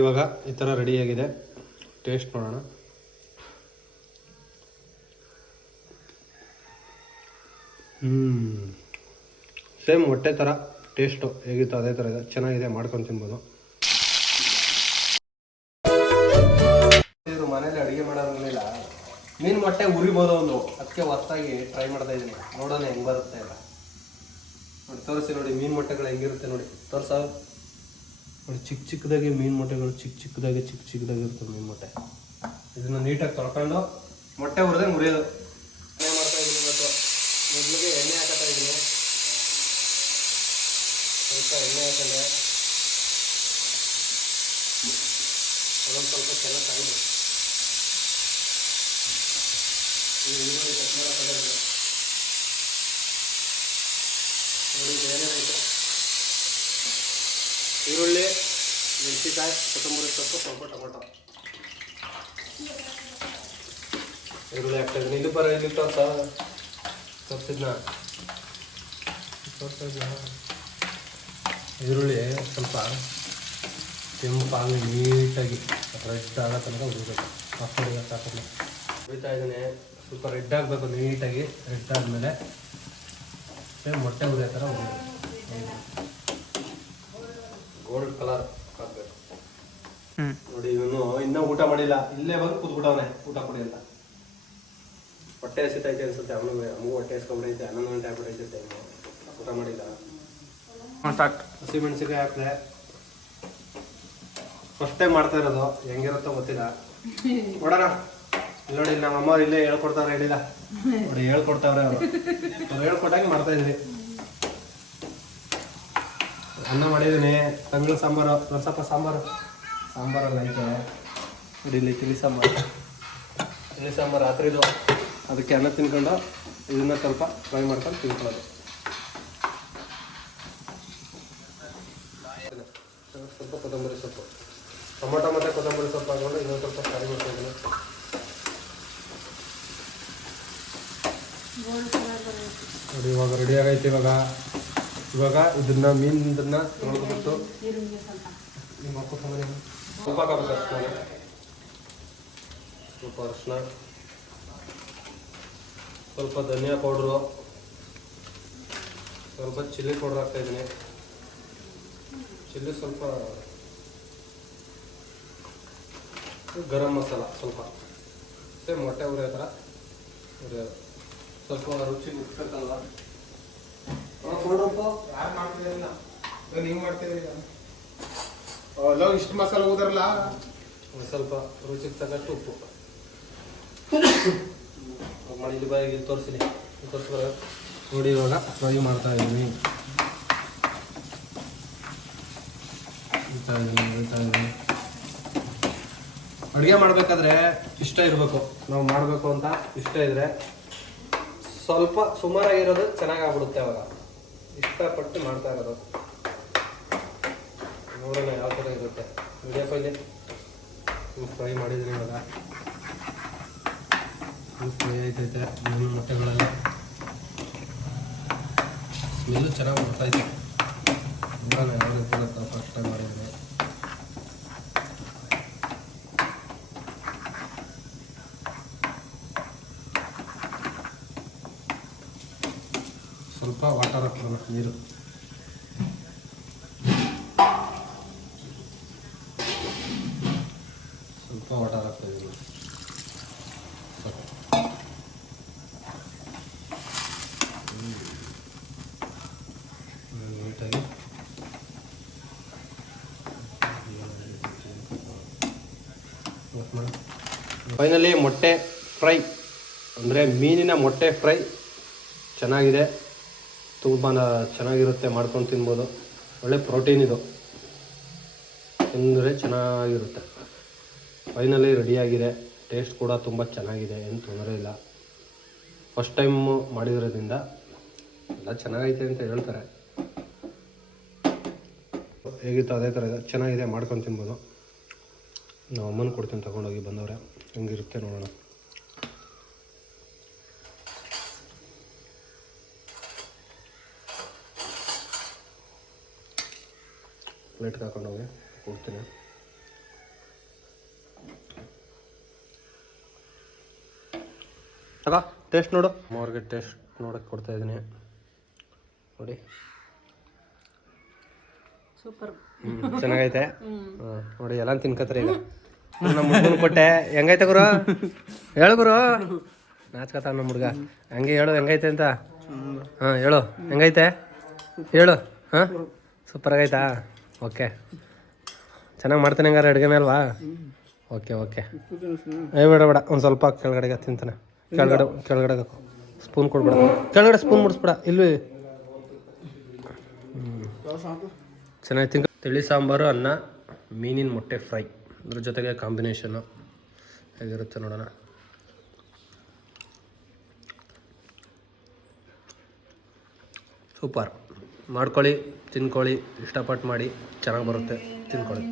ಇವಾಗ ಈ ಥರ ರೆಡಿಯಾಗಿದೆ. ಟೇಸ್ಟ್ ನೋಡೋಣ. ಸೇಮ್ ಹೊಟ್ಟೆ ಥರ ಟೇಸ್ಟು ಹೇಗಿತ್ತು ಅದೇ ಥರ ಇದೆ. ಚೆನ್ನಾಗಿದೆ, ಮಾಡ್ಕೊಂಡು ತಿನ್ಬೋದು. ಮನೇಲಿ ಅಡುಗೆ ಮಾಡೋದಿಲ್ಲ, ಮೀನು ಮೊಟ್ಟೆ ಉರಿಬೋದು ಒಂದು, ಅದಕ್ಕೆ ಹೊಸದಾಗಿ ಟ್ರೈ ಮಾಡ್ತಾ ಇದ್ದೀನಿ. ನೋಡೋಣ ಹೆಂಗೆ ಬರುತ್ತೆ ಇಲ್ಲ ನೋಡಿ. ತೋರಿಸಿ ನೋಡಿ ಮೀನು ಮೊಟ್ಟೆಗಳು ಹೆಂಗಿರುತ್ತೆ ನೋಡಿ. ತೋರ್ಸ ನೋಡಿ. ಚಿಕ್ಕ ಚಿಕ್ಕದಾಗಿ ಮೀನು ಮೊಟ್ಟೆಗಳು ಚಿಕ್ಕ ಚಿಕ್ಕದಾಗಿ ಇರ್ತವೆ ಮೀನು ಮೊಟ್ಟೆ. ಇದನ್ನು ನೀಟಾಗಿ ತೊಳ್ಕೊಂಡು ಮೊಟ್ಟೆ ಹುರಿದೇ ಮುರಿಯೋದು. ಎಣ್ಣೆ ಮಾಡ್ತಾ ಇದ್ದೀನಿ ಇವತ್ತು. ಮೊದಲಿಗೆ ಎಣ್ಣೆ ಹಾಕತ್ತಾ ಇದ್ದೀನಿ. ಸ್ವಲ್ಪ ಎಣ್ಣೆ ಹಾಕೊಂಡೆ ಅದೊಂದು ಸ್ವಲ್ಪ ಚೆನ್ನಾಗಿ ಕಾಯಿದೆ. ಈರುಳ್ಳಿ ಕಟ್ ಮಾಡೋಕ್ಕಾಗಲ್ಲ ನೋಡಿ. ಏನೇನಾಯಿತು, ಈರುಳ್ಳಿ, ಮೆಣಸಿಕಾಯಿ, ಕೊತ್ತಂಬರಿ ಸೊಪ್ಪು, ಸ್ವಲ್ಪ ಟೊಮೊಟೊ, ಈರುಳ್ಳಿ ಹಾಕ್ತಾಯಿದ್ದೀನಿ. ಇದು ಬರೋ ಇಲ್ಲಿ ತೋರಿಸಿದ್ನ ಈರುಳ್ಳಿ ಸ್ವಲ್ಪ ಕೆಂಪಾಗಿ ನೀಟಾಗಿ ರೆಡ್ ಆಗೋ ತನಕ ಉರಿಬೇಕು. ಹಾಕ್ಕೊಂಡು ಸಾಕಲ್ಲ ಉರಿತಾ ಇದ್ದೀನಿ. ಸ್ವಲ್ಪ ರೆಡ್ ಆಗಬೇಕು ನೀಟಾಗಿ. ರೆಡ್ ಆದಮೇಲೆ ಮೊಟ್ಟೆ ಉರಿಯೋ ಥರ ಉರಿಯೋದು. ಗೋಲ್ಡ್ ಕಲರ್ ಹಾಕಬೇಕು ನೋಡಿ. ಇವನು ಇನ್ನೂ ಊಟ ಮಾಡಿಲ್ಲ, ಇಲ್ಲೇ ಬಂದು ಕೂತ್ಬಿಟ್ಟವನೆ ಊಟ ಕೊಡಿ ಅಂತ. ಹೊಟ್ಟೆ ಹಸಿತೈತೆ ಅನ್ಸುತ್ತೆ ಅವನಿಗೆ ಹೊಟ್ಟೆ ಹಸ್ಕೊಂಡ್ಬಿಟ್ಟೈತೆ. 11 ಗಂಟೆ ಆಗ್ಬಿಟ್ಟೈತೆ ಟೈಮು. ಊಟ ಮಾಡಿಲ್ಲ. ಹಸಿಮೆಣಸಿಕಾಯಿ ಹಾಕಿದೆ. ಫಸ್ಟ್ ಟೈಮ್ ಮಾಡ್ತಾ ಇರೋದು, ಹೆಂಗಿರುತ್ತೋ ಗೊತ್ತಿಲ್ಲ. ನೋಡೋಣ. ಇಲ್ಲಿ ನೋಡಿ, ನಮ್ಮ ಅಮ್ಮ ಇಲ್ಲೇ ಹೇಳ್ಕೊಡ್ತಾವ್ರೆ. ಹೇಳಿಲ್ಲ ನೋಡಿ, ಹೇಳ್ಕೊಡ್ತಾವ್ರೆ ಅವರು. ಹೇಳ್ಕೊಟ್ಟಂಗೆ ಮಾಡ್ತಾ ಇದ್ದೀನಿ. ಅನ್ನ ಮಾಡಿದ್ದೀನಿ. ತಂಗಳ ಸಾಂಬಾರು, ರಸಪ್ಪ ಸಾಂಬಾರಲ್ಲಿ ಐತೆ ನೋಡಿ. ಇಲ್ಲಿ ತಿಳಿ ಸಾಂಬಾರು ರಾತ್ರಿದು. ಅದಕ್ಕೆ ಅನ್ನ ತಿನ್ಕೊಂಡು ಇದನ್ನ ಸ್ವಲ್ಪ ಫ್ರೈ ಮಾಡ್ಕೊಂಡು ತಿನ್ಕೊಳ್ಳೋದು. ಸ್ವಲ್ಪ ಕೊತ್ತಂಬರಿ ಸೊಪ್ಪು, ಟೊಮೊಟೊ ಮತ್ತು ಕೊತ್ತಂಬರಿ ಸೊಪ್ಪು ಹಾಕೊಂಡು ಇನ್ನೊಂದು ಸ್ವಲ್ಪ ಫ್ರೈ ಮಾಡ್ತಾಯಿದ್ದೀನಿ. ನೋಡಿ ಇವಾಗ ರೆಡಿ ಆಗೈತೆ. ಇವಾಗ ಇದನ್ನ ಮೀನನ್ನ ತೊಳೆದ್ಬಿಟ್ಟು ನಿಮ್ಮ ಕೊತ್ತಂಬರಿ ಸ್ವಲ್ಪ ಹಾಕಬೇಕು. ಸ್ವಲ್ಪ ಅರಿಶಿನ, ಸ್ವಲ್ಪ ಧನಿಯಾ ಪೌಡ್ರು, ಸ್ವಲ್ಪ ಚಿಲ್ಲಿ ಪೌಡ್ರ್ ಹಾಕ್ತಾಯಿದ್ದೀನಿ. ಚಿಲ್ಲಿ ಸ್ವಲ್ಪ, ಗರಂ ಮಸಾಲ ಸ್ವಲ್ಪ, ಸೇಮ್ ಮೊಟ್ಟೆ ಉರಿಯೋ ಥರ ಉರಿಯೋದು. ಸ್ವಲ್ಪ ರುಚಿ ಮುಟ್ಬೇಕಲ್ವ. ಯಾರು ಮಾಡ್ತಿದ್ದೀರಿಲ್ಲ, ನೀವು ಮಾಡ್ತಿದ್ದೀರ ಅಲ್ಲ. ಇಷ್ಟು ಮಸಾಲೆ ಹೋದ್ರಲ್ಲ, ಸ್ವಲ್ಪ ರುಚಿಗೆ ತಕ್ಕಷ್ಟು ಉಪ್ಪು ಮಾಡಿ. ಇಲ್ಲಿ ಬಾಯಿಗೆ ತೋರಿಸಿನಿ ನೋಡಿ. ಇವಾಗ ಫ್ರೈ ಮಾಡ್ತಾ ಇದ್ದೀನಿ. ಅಡುಗೆ ಮಾಡಬೇಕಾದ್ರೆ ಇಷ್ಟ ಇರಬೇಕು. ನಾವು ಮಾಡಬೇಕು ಅಂತ ಇಷ್ಟ ಇದ್ದರೆ ಸ್ವಲ್ಪ ಸುಮಾರಾಗಿರೋದು ಚೆನ್ನಾಗಾಗ್ಬಿಡುತ್ತೆ. ಅವಾಗ ಇಷ್ಟಪಟ್ಟು ಮಾಡ್ತಾ ಇರೋದು. ನೋಡೋಣ ಯಾವ ಥರ ಇರುತ್ತೆ. ವಿಡಿಯೋ ಇಲ್ಲಿ ಫ್ರೈ ಮಾಡಿದ್ದೀನಿ. ಇವಾಗ ಫ್ರೈ ಆಯ್ತೈತೆ. ಮೀನು ಮೊಟ್ಟೆಗಳೆಲ್ಲ ಸ್ಮೆಲ್ಲು ಚೆನ್ನಾಗಿ ಬರ್ತೈತೆ. ನೋಡೋಣ ಯಾವ ರೀತಿ ಇರುತ್ತೆ. ಫಸ್ಟ್ ಟೈಮ್ ಮಾಡಿದ್ರೆ ಸ್ವಲ್ಪ ವಾಟರ್ ಹಾಕೋಣ, ನೀರು. ಸ್ವಲ್ಪ ವಾಟರ್ ಹಾಕ್ತಾಯಿದ್ದೀನಿ. ನೀಟಾಗಿ ಫೈನಲಿ ಮೊಟ್ಟೆ ಫ್ರೈ ಅಂದರೆ ಮೀನಿನ ಮೊಟ್ಟೆ ಫ್ರೈ ಚೆನ್ನಾಗಿದೆ. ತುಂಬ ಚೆನ್ನಾಗಿರುತ್ತೆ, ಮಾಡ್ಕೊಂಡು ತಿನ್ಬೋದು. ಒಳ್ಳೆ ಪ್ರೋಟೀನ್ ಇದು, ತಿಂದರೆ ಚೆನ್ನಾಗಿರುತ್ತೆ. ಫೈನಲಿ ರೆಡಿಯಾಗಿದೆ. ಟೇಸ್ಟ್ ಕೂಡ ತುಂಬ ಚೆನ್ನಾಗಿದೆ, ಏನು ತೊಂದರೆ ಇಲ್ಲ. ಫಸ್ಟ್ ಟೈಮ್ ಮಾಡಿರೋದ್ರಿಂದ ಎಲ್ಲ ಚೆನ್ನಾಗೈತೆ ಅಂತ ಹೇಳ್ತಾರೆ. ಹೇಗಿತ್ತು ಅದೇ ಥರ ಇದೆ. ಚೆನ್ನಾಗಿದೆ, ಮಾಡ್ಕೊಂಡು ತಿನ್ಬೋದು. ನಾವು ಅಮ್ಮನ ಕೊಡ್ತೀನಿ ತಗೊಂಡೋಗಿ ಬಂದವ್ರೆ. ಹೆಂಗಿರುತ್ತೆ ನೋಡೋಣ. ಪ್ಲೇಟ್ಗೆ ಹಾಕೊಂಡೋಗಿ ಕೊಡ್ತೀನಿ. ತಗೋ ಟೇಸ್ಟ್ ನೋಡು. ಅವ್ರಿಗೆ ಟೇಸ್ಟ್ ನೋಡೋಕ್ಕೆ ಕೊಡ್ತಾ ಇದ್ದೀನಿ ನೋಡಿ. ಸೂಪರ್. ಚೆನ್ನಾಗೈತೆ. ನೋಡಿ ಎಲ್ಲ ತಿನ್ಕತ್ರಿ ಈಗ. ನಮ್ಮ ಹುಡುಗನ ಕೊಟ್ಟೆ. ಹೆಂಗೈತೆ ಗುರು? ಹೇಳು ಗುರು. ನಾಚ್ಕತ ನಮ್ಮ ಹುಡುಗ. ಹಂಗೆ ಹೇಳು ಹೆಂಗೈತೆ ಅಂತ. ಹಾಂ ಹೇಳು ಹೆಂಗೈತೆ ಹೇಳು. ಹಾಂ ಸೂಪರ್ ಆಗೈತಾ? ಓಕೆ ಚೆನ್ನಾಗಿ ಮಾಡ್ತಾನೆ ಹಂಗಾರೆ ಅಡುಗೆ ಮೇಲ್ವಾ? Okay okay. ಬೇಡ ಬೇಡ ಒಂದು ಸ್ವಲ್ಪ ಕೆಳಗಡೆಗೆ ತಿಂತಾನೆ. ಕೆಳಗಡೆ ಸ್ಪೂನ್ ಕೊಡ್ಬೇಡ. ಕೆಳಗಡೆ ಸ್ಪೂನ್ ಮುಡಿಸ್ಬೇಡ. ಇಲ್ಲಿ ಚೆನ್ನಾಗಿ ತಿಂಕ. ತಿಳಿ ಸಾಂಬಾರು, ಅನ್ನ, ಮೀನಿನ ಮೊಟ್ಟೆ ಫ್ರೈ, ಅದ್ರ ಜೊತೆಗೆ ಕಾಂಬಿನೇಷನ್ನು ಹೇಗಿರುತ್ತೆ ನೋಡೋಣ. ಸೂಪರ್. ಮಾಡ್ಕೊಳ್ಳಿ, ತಿನ್ಕೊಳ್ಳಿ, ಇಷ್ಟಪಟ್ಟು ಮಾಡಿ, ಚೆನ್ನಾಗಿ ಬರುತ್ತೆ, ತಿನ್ಕೊಳ್ಳಿ.